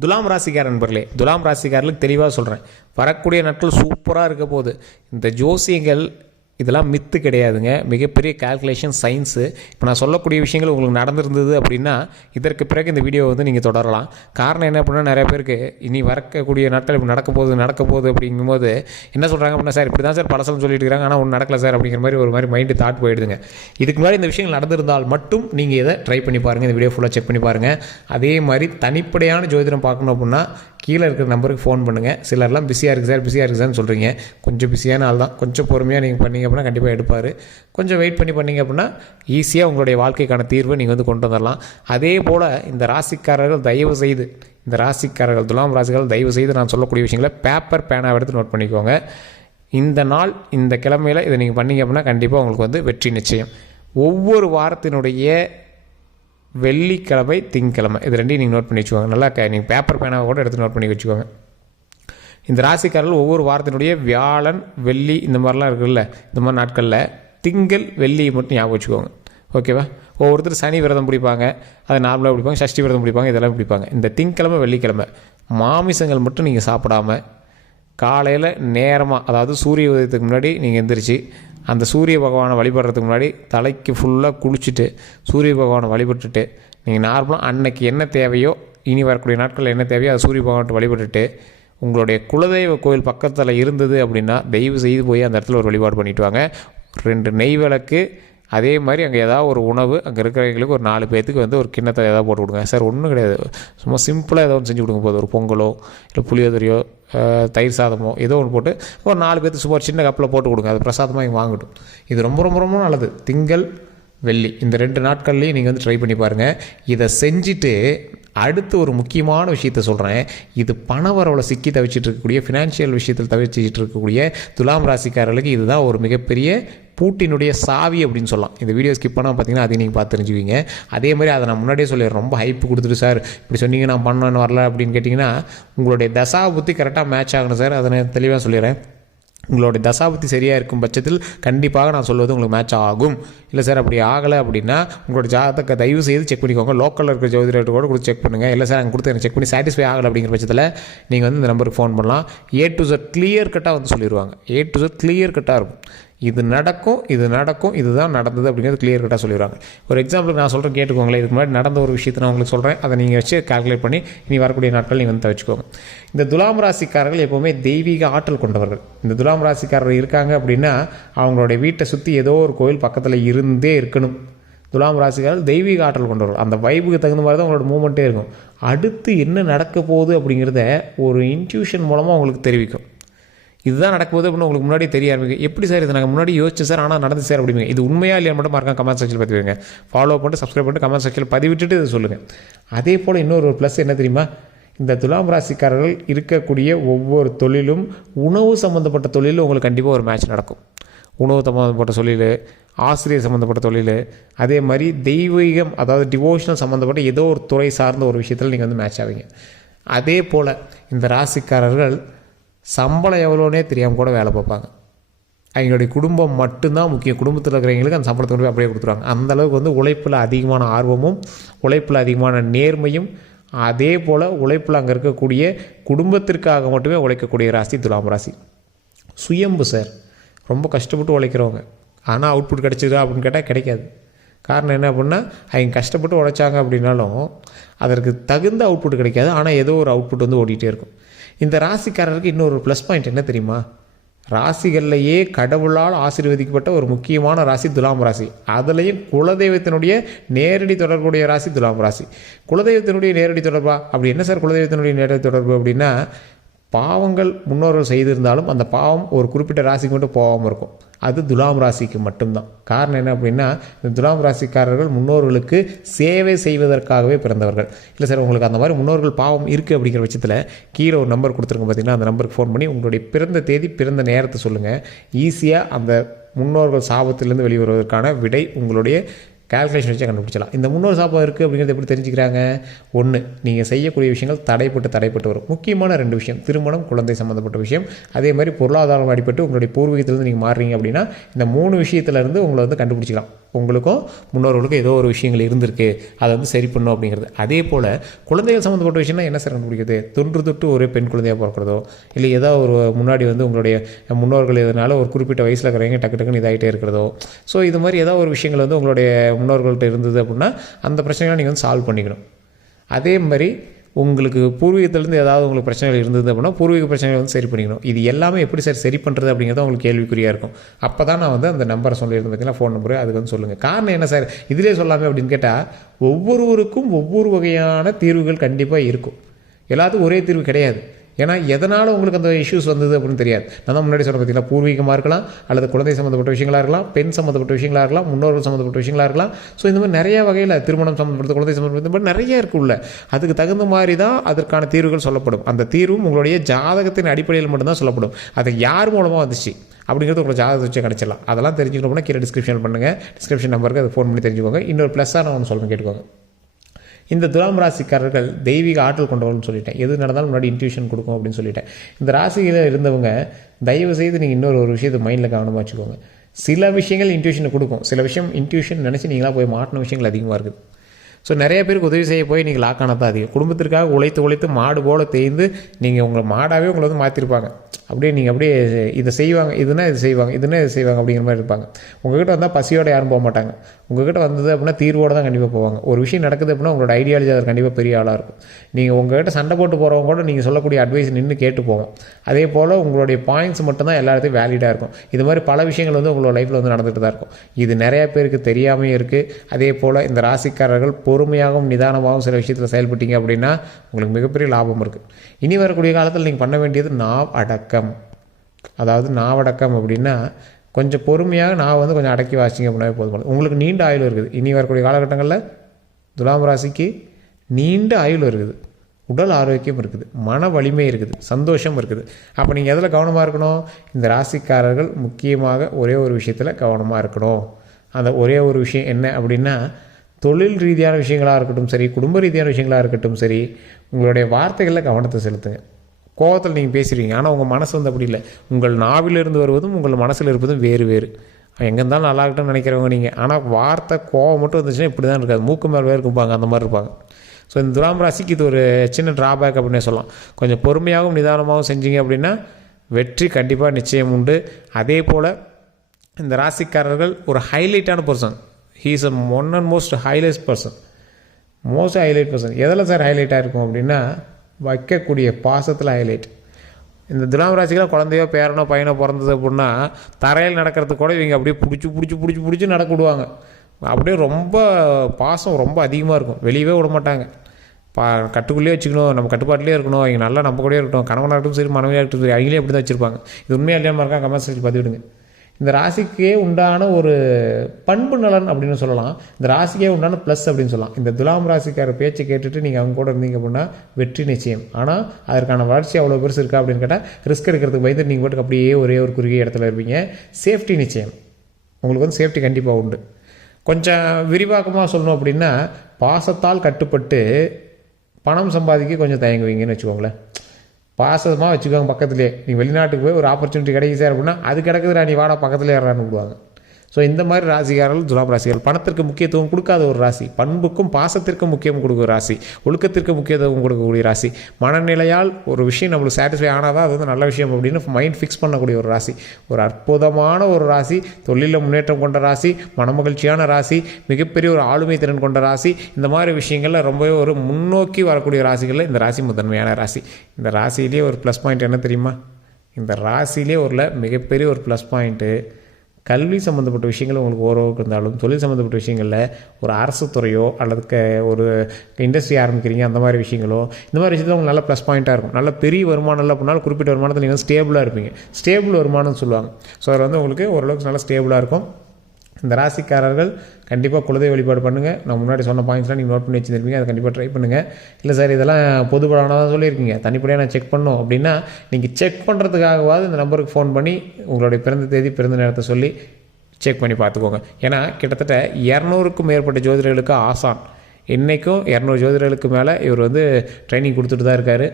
துலாம் ராசிக்கார நண்பர்களே, துலாம் ராசிக்காரர்களுக்கு தெளிவாக சொல்கிறேன், வரக்கூடிய நாட்கள் சூப்பராக இருக்க போகுது. இந்த ஜோசியங்கள் இதெல்லாம் மித்து கிடையாதுங்க, மிகப்பெரிய கால்குலேஷன் சயின்ஸு. இப்போ நான் சொல்லக்கூடிய விஷயங்கள் உங்களுக்கு நடந்திருந்தது அப்படின்னா இதற்கு பிறகு இந்த வீடியோ நீங்கள் தொடரலாம். காரணம் என்ன அப்படின்னா, நிறைய பேருக்கு இனி வரக்கூடிய நாட்கள் இப்படி நடக்க போகுது அப்படிங்கும்போது என்ன சொல்கிறாங்க அப்படின்னா, சார் இப்படி தான் சார் பலசலம் சொல்லிட்டு இருக்காங்க, ஆனால் ஒன்று நடக்கல சார் அப்படிங்கிற மாதிரி ஒரு மாதிரி மைண்டு தாட் போயிடுதுங்க. இதுக்கு முன்னாடி இந்த விஷயங்கள் நடந்திருந்தால் மட்டும் நீங்கள் இதை ட்ரை பண்ணி பாருங்கள், இந்த வீடியோ ஃபுல்லாக செக் பண்ணி பாருங்கள். அதே மாதிரி தனிப்படையான ஜோதிடம் பார்க்கணும் அப்படின்னா கீழே இருக்கிற நம்பருக்கு ஃபோன் பண்ணுங்கள். சிலர்லாம் பிஸியாக இருக்குது சார்னு சொல்கிறீங்க. கொஞ்சம் பிஸியான ஆள் தான், கொஞ்சம் பொறுமையாக நீங்கள் பண்ணீங்க அப்படின்னா கண்டிப்பாக எடுப்பார். கொஞ்சம் வெயிட் பண்ணீங்க அப்படின்னா ஈஸியாக உங்களுடைய வாழ்க்கைக்கான தீர்வை நீங்கள் கொண்டு வந்துடலாம். அதே போல் இந்த ராசிக்காரர்கள் தயவு செய்து, இந்த ராசிக்காரர்கள் துலாம் ராசிக்காரர்கள் தயவு செய்து நான் சொல்லக்கூடிய விஷயங்களை பேப்பர் பேனாக எடுத்து நோட் பண்ணிக்கோங்க. இந்த நாள் இந்த கிழமையில் இதை நீங்கள் பண்ணீங்க அப்படின்னா கண்டிப்பாக உங்களுக்கு வெற்றி நிச்சயம். ஒவ்வொரு வாரத்தினுடைய வெள்ளிக்கிழமை, திங்கக்கிழமை இது ரெண்டையும் நீங்கள் நோட் பண்ணி வச்சுக்கோங்க. நல்லா நீங்கள் பேப்பர் பேனாவை கூட எடுத்து நோட் பண்ணி வச்சுக்கோங்க. இந்த ராசிக்காரர்கள் ஒவ்வொரு வாரத்தினுடைய வியாழன், வெள்ளி இந்த மாதிரிலாம் இருக்குல்ல, இந்த மாதிரி நாட்களில் திங்கள், வெள்ளி மட்டும் ஞாபகம் வச்சுக்கோங்க. ஓகேவா? ஒவ்வொருத்தர் சனி விரதம் பிடிப்பாங்க, அதை நார்மலாக பிடிப்பாங்க, சஷ்டி விரதம் பிடிப்பாங்க, இதெல்லாம் பிடிப்பாங்க. இந்த திங்கக்கிழமை, வெள்ளிக்கிழமை மாமிசங்கள் மட்டும் நீங்கள் சாப்பிடாமல் காலையில் நேரமாக, அதாவது சூரிய உதயத்துக்கு முன்னாடி நீங்கள் எந்திரிச்சு அந்த சூரிய பகவானை வழிபடுறதுக்கு முன்னாடி தலைக்கு ஃபுல்லாக குளிச்சுட்டு சூரிய பகவானை வழிபட்டுட்டு நீங்கள் நார்மலாக அன்னைக்கு என்ன தேவையோ, இனி வரக்கூடிய நாட்களில் என்ன தேவையோ அதை சூரிய பகவான்கிட்ட வழிபட்டுட்டு உங்களுடைய குலதெய்வ கோயில் பக்கத்தில் இருந்தது அப்படின்னா தயவு செய்து போய் அந்த இடத்துல ஒரு வழிபாடு பண்ணிவிட்டு வாங்க. 2 நெய் விளக்கு, அதே மாதிரி அங்கே ஏதாவது ஒரு உணவு, அங்கே இருக்கிறவங்களுக்கு ஒரு 4 பேர்த்துக்கு ஒரு கிண்ணத்தை ஏதாவது போட்டு கொடுங்க. சார் ஒன்றும் கிடையாது, சும்மா சிம்பிளாக ஏதோ ஒன்று செஞ்சு கொடுங்க போதும். ஒரு பொங்கலோ இல்லை புளியோதரையோ தயிர் சாதமோ ஏதோ ஒன்று போட்டு ஒரு 4 பேர்த்துக்கு சும்மா ஒரு சின்ன கப்பில் போட்டு கொடுங்க. அது பிரசாதமாக இங்கே வாங்கட்டும். இது ரொம்ப ரொம்ப ரொம்ப நல்லது. திங்கள், வெள்ளி இந்த 2 நாட்கள்லேயும் நீங்கள் ட்ரை பண்ணி பாருங்கள். இதை செஞ்சுட்டு அடுத்து ஒரு முக்கியமான விஷயத்த சொல்கிறேன். இது பண வரவில் சிக்கி தவிச்சிட்டு இருக்கக்கூடிய, ஃபினான்ஷியல் விஷயத்தில் தவிச்சிட்டு இருக்கக்கூடிய துலாம் ராசிக்காரர்களுக்கு இதுதான் ஒரு மிகப்பெரிய பூட்டினுடைய சாவி அப்படின்னு சொல்லலாம். இந்த வீடியோ ஸ்கிப் பண்ணால் பார்த்தீங்கன்னா அதையும் நீங்கள் பார்த்து தெரிஞ்சுக்குவீங்க. அதே மாதிரி அதை நான் முன்னாடியே சொல்லிடுறேன், ரொம்ப ஹைப்பு கொடுத்துட்டு சார் இப்படி சொன்னீங்க நான் பண்ணேன்னு வரல அப்படின்னு கேட்டிங்கன்னா உங்களுடைய தசா புத்தி கரெக்டாக மேட்ச் ஆகணும் சார். அதை நான் தெளிவாக சொல்லிடுறேன். உங்களுடைய தசாபுத்தி சரியாக இருக்கும் பட்சத்தில் கண்டிப்பாக நான் சொல்வது உங்களுக்கு மேட்ச் ஆகும். இல்லை சார் அப்படி ஆகலை அப்படின்னா உங்களோட ஜாதகத்தை தயவு செய்து செக் பண்ணிக்கோங்க. லோக்கலில் இருக்கிற ஜோதிடர்கிட்ட கூட கொடுத்து செக் பண்ணுங்கள். இல்லை சார் அங்கே கொடுத்து எனக்கு செக் பண்ணி சாட்டிஸ்ஃபை ஆகலை அப்படிங்கிற பட்சத்தில் நீங்கள் இந்த நம்பருக்கு ஃபோன் பண்ணலாம். A to Z கிளியர் கட்டாக சொல்லிடுவாங்க. A to Z கிளியர் கட்டாக இருக்கும். இது நடக்கும், இதுதான் நடந்தது அப்படிங்கிறது கிளியர் கட்டாக சொல்லிடுவாங்க. ஒரு எக்ஸாம்பிளுக்கு நான் சொல்கிறேன், கேட்டுக்கோங்களேன். இதுக்கு முன்னாடி நடந்த ஒரு விஷயத்தை நான் உங்களுக்கு சொல்கிறேன், அதை நீங்கள் வச்சு கால்குலேட் பண்ணி இனி வரக்கூடிய நாட்கள் நீங்கள் தவிச்சுக்கோங்க. இந்த துலாம் ராசிக்காரர்கள் எப்போவுமே தெய்வீக ஆற்றல் கொண்டவர்கள். இந்த துலாம் ராசிக்காரர்கள் இருக்காங்க அப்படின்னா அவங்களுடைய வீட்டை சுற்றி ஏதோ ஒரு கோயில் பக்கத்தில் இருந்தே இருக்கணும். துலாம் ராசிக்காரர்கள் தெய்வீக ஆற்றல் கொண்டவர்கள். அந்த வைப்புக்கு தகுந்த மாதிரி தான் உங்களோட மூமெண்ட்டே இருக்கும். அடுத்து என்ன நடக்க போகுது அப்படிங்கிறத ஒரு இன்ட்யூஷன் மூலமாக உங்களுக்கு தெரிவிக்கும். இதுதான் நடக்கும்போது அப்படின்னு உங்களுக்கு முன்னாடி தெரிய ஆரம்பிக்கும். எப்படி சார் இது நாங்கள் முன்னாடி யோசிச்சு சார் ஆனால் நடந்து சார் அப்படிங்க. இது உண்மையாக இல்லையா மட்டும் மறக்காம கமெண்ட் செக்ஷனில் பதிவிடுங்க. ஃபாலோ பண்ணிட்டு சப்ஸ்கிரைப் பண்ணிட்டு கமெண்ட் செக்ஷனில் பதிவிட்டுட்டு இது சொல்லுங்கள். அதே போல் இன்னொரு ப்ளஸ் என்ன தெரியுமா, இந்த துலாம் ராசிக்காரர்கள் இருக்கக்கூடிய ஒவ்வொரு தொழிலும், உணவு சம்மந்தப்பட்ட தொழிலும் உங்களுக்கு கண்டிப்பாக ஒரு மேட்ச் நடக்கும். உணவு சம்மந்தப்பட்ட தொழில், ஆசிரியர் சம்மந்தப்பட்ட தொழில், அதே மாதிரி தெய்வீகம் அதாவது டிவோஷனல் சம்மந்தப்பட்ட ஏதோ ஒரு துறை சார்ந்த ஒரு விஷயத்தில் நீங்கள் மேட்ச் ஆவீங்க. அதே போல் இந்த ராசிக்காரர்கள் சம்பளம் எவ்வளோனே தெரியாமல் கூட வேலை பார்ப்பாங்க. அவங்களுடைய குடும்பம் மட்டும்தான் முக்கியம். குடும்பத்தில் இருக்கிறவங்களுக்கு அந்த சம்பளத்தை கொண்டு போய் அப்படியே கொடுத்துருவாங்க. அந்தளவுக்கு உழைப்பில் அதிகமான ஆர்வமும், உழைப்பில் அதிகமான நேர்மையும், அதே போல் உழைப்பில் அங்கே இருக்கக்கூடிய குடும்பத்திற்காக மட்டுமே உழைக்கக்கூடிய ராசி துலாம் ராசி. சுயம்பு சார், ரொம்ப கஷ்டப்பட்டு உழைக்கிறவங்க, ஆனால் அவுட்புட் கிடச்சிதா அப்படின்னு கேட்டால் கிடைக்காது. காரணம் என்ன அப்படின்னா அவங்க கஷ்டப்பட்டு உழைச்சாங்க அப்படின்னாலும் அதற்கு தகுந்த அவுட்புட் கிடைக்காது. ஆனால் ஏதோ ஒரு அவுட்புட் ஓடிட்டே இருக்கும். இந்த ராசிக்காரருக்கு இன்னொரு ப்ளஸ் பாயிண்ட் என்ன தெரியுமா, ராசிகள்லையே கடவுளால் ஆசீர்வதிக்கப்பட்ட ஒரு முக்கியமான ராசி துலாம் ராசி. அதுலேயும் குலதெய்வத்தினுடைய நேரடி தொடர்புடைய ராசி துலாம் ராசி. குலதெய்வத்தினுடைய நேரடி தொடர்பா அப்படி என்ன சார் குலதெய்வத்தினுடைய நேரடி தொடர்பு அப்படின்னா, பாவங்கள் முன்னோர்கள் செய்திருந்தாலும் அந்த பாவம் ஒரு குறிப்பிட்ட ராசிக்கு மட்டும் போகாமல் இருக்கும். அது துலாம் ராசிக்கு மட்டும்தான். காரணம் என்ன அப்படின்னா, இந்த துலாம் ராசிக்காரர்கள் முன்னோர்களுக்கு சேவை செய்வதற்காகவே பிறந்தவர்கள். இல்லை சார் உங்களுக்கு அந்த மாதிரி முன்னோர்கள் பாவம் இருக்குது அப்படிங்கிற பட்சத்தில் கீழே ஒரு நம்பர் கொடுத்துருங்க. பார்த்தீங்கன்னா அந்த நம்பருக்கு ஃபோன் பண்ணி உங்களுடைய பிறந்த தேதி, பிறந்த நேரத்தை சொல்லுங்கள். ஈஸியாக அந்த முன்னோர்கள் சாபத்திலேருந்து வெளிவருவதற்கான விடை உங்களுடைய கால்குலேஷன் வச்சு கண்டுபிடிச்சலாம். இந்த முன்னோர் சாபம் இருக்குது அப்படிங்கிறது எப்படி தெரிஞ்சுக்கிறாங்க? ஒன்று, நீங்கள் செய்யக்கூடிய விஷயங்கள் தடைப்பட்டு வரும். முக்கியமான 2 விஷயம், திருமணம், குழந்தை சம்மந்தப்பட்ட விஷயம். அதே மாதிரி பொருளாதாரம் அடிப்பட்டு உங்களுடைய பூர்வீகத்திலேருந்து நீங்கள் மாறுறீங்க அப்படின்னா இந்த 3 விஷயத்துலேருந்து உங்களை வந்து கண்டுபிடிச்சிக்கலாம். உங்களுக்கும் முன்னோர்களுக்கும் ஏதோ ஒரு விஷயங்கள் இருந்திருக்கு, அதை வந்து சரி பண்ணும் அப்படிங்கிறது. அதே போல் குழந்தைகள் சம்மந்தப்பட்ட விஷயம்னா என்ன சார் கண்டுபிடிக்கிறது? தொட்டு ஒரே பெண் குழந்தையாக பிறக்கிறதோ, இல்லை ஏதோ ஒரு முன்னாடி வந்து உங்களுடைய முன்னோர்கள் இதனால் ஒரு குறிப்பிட்ட வயசில் இருக்கிறவங்க டக்குன்னு இதாகிட்டே இருக்கிறதோ, ஸோ இது மாதிரி ஏதோ ஒரு விஷயங்கள் வந்து உங்களுடைய முன்னோர்கள்ட்ட இருந்தது அப்படின்னா அந்த பிரச்சனைகளை நீங்கள் வந்து சால்வ் பண்ணிக்கணும். அதே மாதிரி உங்களுக்கு பூர்வீகத்திலேருந்து ஏதாவது உங்களுக்கு பிரச்சனைகள் இருந்தது அப்படின்னா பூர்வீக பிரச்சனைகள் வந்து சரி பண்ணிக்கணும். இது எல்லாமே எப்படி சார் சரி பண்ணுறது அப்படிங்கிறது உங்களுக்கு கேள்விக்குறியாக இருக்கும். அப்போ தான் நான் வந்து அந்த நம்பரை சொல்லியிருந்தேன் பார்த்தீங்கன்னா, ஃபோன் நம்பரு, அதுக்கு வந்து சொல்லுங்கள். காரணம் என்ன சார் இதிலே சொல்லாமே அப்படின்னு கேட்டால், ஒவ்வொருவருக்கும் ஒவ்வொரு வகையான தீர்வுகள் கண்டிப்பாக இருக்கும். எல்லாத்துக்கும் ஒரே தீர்வு கிடையாது. ஏன்னா எதனால் உங்களுக்கு அந்த இஷ்யூஸ் வந்தது அப்படின்னு தெரியாது. நான் தான் முன்னாடி சொல்ல பார்த்தீங்கன்னா, பூர்வீகமாக இருக்கலாம், அல்லது குழந்தை சம்மந்தப்பட்ட விஷயங்களாக இருக்கலாம், பெண் சம்மந்தப்பட்ட விஷயங்களாக இருக்கலாம், முன்னோர்கள் சம்மந்தப்பட்ட விஷயங்களாக இருக்கலாம். ஸோ இந்த மாதிரி நிறைய வகையில் திருமணம் சம்மந்தப்பட்ட, குழந்தை சம்மந்தப்பட்ட நிறைய இருக்குள்ள. அதுக்கு தகுந்த மாதிரி தான் அதற்கான தீர்வுகள் சொல்லப்படும். அந்த தீர்வும் உங்களுடைய ஜாதகத்தின் அடிப்படையில் மட்டும்தான் சொல்லப்படும். அது யார் மூலமாக வந்துச்சு அப்படிங்கிறது உங்களை ஜாதகத்தை வச்சு கிடச்சிடலாம். அதெல்லாம் தெரிஞ்சுக்கணும்னா கீழே டிஸ்கிரிப்ஷன் பண்ணுங்கள். டிஸ்கிரிப்ஷன் நம்பருக்கு அதை ஃபோன் பண்ணி தெரிஞ்சுக்கோங்க. இன்னொரு ப்ளஸ்ஸாக நான் ஒன்று சொல்லுங்கள், கேட்டுக்கோங்க. இந்த துலாம் ராசிக்காரர்கள் தெய்வீக ஆற்றல் கொண்டவர்கள்னு சொல்லிட்டேன். எது நடந்தாலும் முன்னாடி இன்ட்யூஷன் கொடுக்கும் அப்படின்னு சொல்லிட்டேன். இந்த ராசியில் இருந்தவங்க தயவு செய்து நீங்கள் இன்னொரு விஷயத்தை மைண்டில் கவனமாக வச்சுக்கோங்க. சில விஷயங்கள் இன்ட்யூஷனை கொடுக்கும், சில விஷயம் இன்ட்யூஷன் நினச்சி நீங்களாக போய் மாட்டின விஷயங்கள் அதிகமாக இருக்குது. ஸோ நிறைய பேருக்கு உதவி செய்ய போய் நீங்கள் லாக்கானதான் அதிகம். குடும்பத்திற்காக உழைத்து மாடு போல் தேய்ந்து நீங்கள் உங்களை மாடாகவே உங்களை வந்து மாற்றிருப்பாங்க. அப்படியே நீங்கள் அப்படியே இதை செய்வாங்க, இதுனா இது செய்வாங்க, இதுனா இது செய்வாங்க அப்படிங்கிற மாதிரி இருப்பாங்க. உங்கள்கிட்ட வந்தால் பசியோடு யாரும் போக மாட்டாங்க. உங்கள்கிட்ட வந்தது அப்படின்னா தீர்வோடு தான் கண்டிப்பாக போவாங்க. ஒரு விஷயம் நடக்குது அப்படின்னா உங்களோட ஐடியாலஜி அது கண்டிப்பாக பெரிய ஆளாக இருக்கும். நீங்கள் உங்கள்கிட்ட சண்டை போட்டு போகிறவங்க கூட நீங்கள் சொல்லக்கூடிய அட்வைஸ் நின்று கேட்டு போவோம். அதே போல் உங்களுடைய பாயிண்ட்ஸ் மட்டும்தான் எல்லாத்தையும் வேலிடாக இருக்கும். இது மாதிரி பல விஷயங்கள் வந்து உங்களோட லைஃப்பில் வந்து நடந்துகிட்டு தான் இருக்கும். இது நிறைய பேருக்கு தெரியாமல் இருக்குது. அதே போல் இந்த ராசிக்காரர்கள் பொறுமையாகவும் நிதானமாகவும் சில விஷயத்தில் செயல்பட்டீங்க அப்படின்னா உங்களுக்கு மிகப்பெரிய லாபம் இருக்குது. இனி வரக்கூடிய காலத்தில் நீங்கள் பண்ண வேண்டியது நாவடக்கம். அதாவது நாவடக்கம் அப்படின்னா கொஞ்சம் பொறுமையாக நான் வந்து கொஞ்சம் அடக்கி வாசிங்க அப்படின்னாவே போதும். உங்களுக்கு நீண்ட ஆயுள் இருக்குது. இனி வரக்கூடிய காலகட்டங்களில் துலாம் ராசிக்கு நீண்ட ஆயுள் இருக்குது, உடல் ஆரோக்கியம் இருக்குது, மன வலிமை இருக்குது, சந்தோஷம் இருக்குது. அப்போ நீங்கள் எதில் கவனமாக இருக்கணும்? இந்த ராசிக்காரர்கள் முக்கியமாக ஒரே ஒரு விஷயத்தில் கவனமாக இருக்கணும். அந்த ஒரே ஒரு விஷயம் என்ன அப்படின்னா, தொழில் ரீதியான விஷயங்களாக இருக்கட்டும் சரி, குடும்ப ரீதியான விஷயங்களாக இருக்கட்டும் சரி, உங்களுடைய வார்த்தைகளில் கவனத்தை செலுத்துங்க. கோவத்தில் நீங்கள் பேசுகிறீங்க, ஆனால் உங்கள் மனசு வந்து அப்படி இல்லை. உங்கள் நாவிலிருந்து வருவதும் உங்கள் மனசில் இருப்பதும் வேறு வேறு. எங்கே இருந்தாலும் நல்லா இருக்கட்டும்னு நினைக்கிறவங்க நீங்கள். ஆனால் வார்த்தை கோவம் மட்டும் வந்துச்சுன்னா இப்படி தான் இருக்காது. மூக்கு மேலே வேறு இருப்பாங்க, அந்த மாதிரி இருப்பாங்க. ஸோ இந்த துலாம் ராசிக்கு இது ஒரு சின்ன ட்ராபேக் அப்படின்னே சொல்லலாம். கொஞ்சம் பொறுமையாகவும் நிதானமாகவும் செஞ்சீங்க அப்படின்னா வெற்றி கண்டிப்பாக நிச்சயம் உண்டு. அதே போல் இந்த ராசிக்காரர்கள் ஒரு ஹைலைட்டான person. He is one and most highlight person. எதில் சார் ஹைலைட்டாக இருக்கும் அப்படின்னா, வைக்கக்கூடிய பாசத்தில் ஹைலைட். இந்த துலாம் ராசிக்கெலாம் குழந்தையோ பேரனோ பையனோ பிறந்தது அப்படின்னா தரையில் நடக்கிறதுக்கு கூட இவங்க அப்படியே பிடிச்சி நடக்க விடுவாங்க. அப்படியே ரொம்ப பாசம் ரொம்ப அதிகமாக இருக்கும். வெளியவே விட மாட்டாங்க. கட்டுக்குள்ளேயே வச்சுக்கணும், நம்ம கட்டுப்பாட்டிலே இருக்கணும், அவங்க நல்லா நம்ம கூடயே இருக்கட்டும். கணவனாக இருக்கட்டும் சரி, மனைவியாக இருக்கட்டும் சரி, அவங்களே அப்படி தான் வச்சுருப்பாங்க. இது உண்மையாக இல்லையா இருக்கா? கமெண்ட் செக்ஷனில் பதிவிடுங்க. இந்த ராசிக்கே உண்டான ஒரு பண்பு நலன் அப்படின்னு சொல்லலாம். இந்த ராசிக்கே உண்டான ப்ளஸ் அப்படின்னு சொல்லலாம். இந்த துலாம் ராசிக்கார பேச்சை கேட்டுட்டு நீங்கள் அவங்க கூட இருந்தீங்க அப்படின்னா வெற்றி நிச்சயம். ஆனால் அதற்கான வளர்ச்சி அவ்வளோ பெருசு இருக்கா அப்படின்னு கேட்டால் ரிஸ்க் எடுக்கிறதுக்கு பயந்து நீங்கள் பாட்டுக்கு அப்படியே ஒரே ஒரு குறுகிய இடத்துல இருப்பீங்க. சேஃப்டி நிச்சயம், உங்களுக்கு வந்து சேஃப்டி கண்டிப்பாக உண்டு. கொஞ்சம் விரிவாக்கமாக சொல்லணும் அப்படின்னா, பாசத்தால் கட்டுப்பட்டு பணம் சம்பாதிக்க கொஞ்சம் தயங்குவீங்கன்னு வச்சுக்கோங்களேன். பாசமாக வச்சுக்கோங்க. பக்கத்துலேயே நீங்கள் வெளிநாட்டுக்கு போய் ஒரு ஆப்பர்ச்சுனிட்டி கிடைக்குது சார் அப்படின்னா, அது கிடக்குதுடா நீ வாடா பக்கத்துலேயே ஏறான்னு விடுவாங்க. ஸோ இந்த மாதிரி ராசிக்காரர்கள் துலாம் ராசிகள். பணத்திற்கு முக்கியத்துவம் கொடுக்காத ஒரு ராசி, பண்புக்கும் பாசத்திற்கும் முக்கியம் கொடுக்குற ராசி, ஒழுக்கத்திற்கு முக்கியத்துவம் கொடுக்கக்கூடிய ராசி, மனநிலையால் ஒரு விஷயம் நம்மளுக்கு சாட்டிஸ்ஃபை ஆனால் தான் அது வந்து நல்ல விஷயம் அப்படின்னு மைண்ட் ஃபிக்ஸ் பண்ணக்கூடிய ஒரு ராசி. ஒரு அற்புதமான ஒரு ராசி, தொழிலில் முன்னேற்றம் கொண்ட ராசி, மனமகிழ்ச்சியான ராசி, மிகப்பெரிய ஒரு ஆளுமை திறன் கொண்ட ராசி. இந்த மாதிரி விஷயங்களில் ரொம்பவே ஒரு முன்னோக்கி வரக்கூடிய ராசிகளில் இந்த ராசி முதன்மையான ராசி. இந்த ராசியிலே ஒரு ப்ளஸ் பாயிண்ட் என்ன தெரியுமா? இந்த ராசியிலே ஒரு மிகப்பெரிய ஒரு ப்ளஸ் பாயிண்ட்டு, கல்வி சம்மந்தப்பட்ட விஷயங்கள் உங்களுக்கு ஓரளவுக்கு இருந்தாலும், தொழில் சம்மந்தப்பட்ட விஷயங்களில் ஒரு அரசு துறையோ அல்லது ஒரு இண்டஸ்ட்ரி ஆரம்பிக்கிறீங்க அந்த மாதிரி விஷயங்களோ, இந்த மாதிரி விஷயத்தில் உங்களுக்கு நல்ல ப்ளஸ் பாயிண்ட்டாக இருக்கும். நல்ல பெரிய வருமானம் இல்லை அப்படின்னாலும் குறிப்பிட்ட வருமானத்தில் நீங்கள் ஸ்டேபிளாக இருப்பீங்க. ஸ்டேபிள் வருமானம்னு சொல்லுவாங்க. ஸோ அதில் வந்து உங்களுக்கு ஓரளவுக்கு நல்லா ஸ்டேபிளாக இருக்கும். இந்த ராசிக்காரர்கள் கண்டிப்பாக குலதெய்வ வழிபாடு பண்ணுங்கள். நான் முன்னாடி சொன்ன பாயிண்ட்ஸ்லாம் நீங்கள் நோட் பண்ணி வச்சுருப்பீங்க, அதை கண்டிப்பாக ட்ரை பண்ணுங்கள். இல்லை சார் இதெல்லாம் பொதுப்படாமல் தான் சொல்லியிருக்கீங்க, தனிப்படையாக நான் செக் பண்ணோம் அப்படின்னா, நீங்கள் செக் பண்ணுறதுக்காகவாது இந்த நம்பருக்கு ஃபோன் பண்ணி உங்களுடைய பிறந்த தேதி பிறந்த நேரத்தை சொல்லி செக் பண்ணி பார்த்துக்கோங்க. ஏன்னா கிட்டத்தட்ட 200க்கும் மேற்பட்ட ஜோதிடர்களுக்கு ஆசான். இன்றைக்கும் 200 ஜோதிடர்களுக்கு மேலே இவர் வந்து ட்ரைனிங் கொடுத்துட்டு தான் இருக்கார்.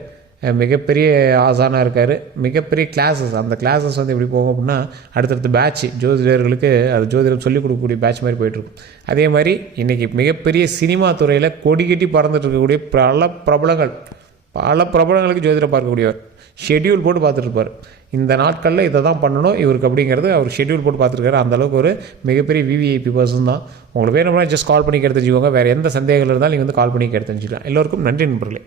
மிகப்பெரிய ஆசானாக இருக்கார். மிகப்பெரிய கிளாஸஸ், அந்த கிளாஸஸ் வந்து எப்படி போகும் அப்படின்னா அடுத்தடுத்த பேட்ச் ஜோதிடர்களுக்கு அது ஜோதிடம் சொல்லிக் கொடுக்கக்கூடிய பேட்ச் மாதிரி போயிட்டுருக்கும். அதே மாதிரி இன்றைக்கி மிகப்பெரிய சினிமா துறையில் கொடி கட்டி பறந்துட்டு இருக்கக்கூடிய பல பிரபலங்களுக்கு ஜோதிடம் பார்க்கக்கூடியவர். ஷெட்யூல் போட்டு பார்த்துட்ருப்பார். இந்த நாட்களில் இதை தான் பண்ணணும் இவருக்கு அப்படிங்கிறது அவர் ஷெட்யூல் போட்டு பார்த்துருக்காரு. அந்தளவுக்கு ஒரு மிகப்பெரிய விவிஐபி பர்சன் தான். உங்களுக்கு வேணும்னா ஜஸ்ட் கால் பண்ணி எடுத்து வச்சுக்கோங்க. வேறு எந்த சந்தேகங்கள் இருந்தாலும் நீங்கள் வந்து கால் பண்ணி எடுத்து வச்சுக்கலாம். எல்லோருக்கும் நன்றி நண்பர்களே.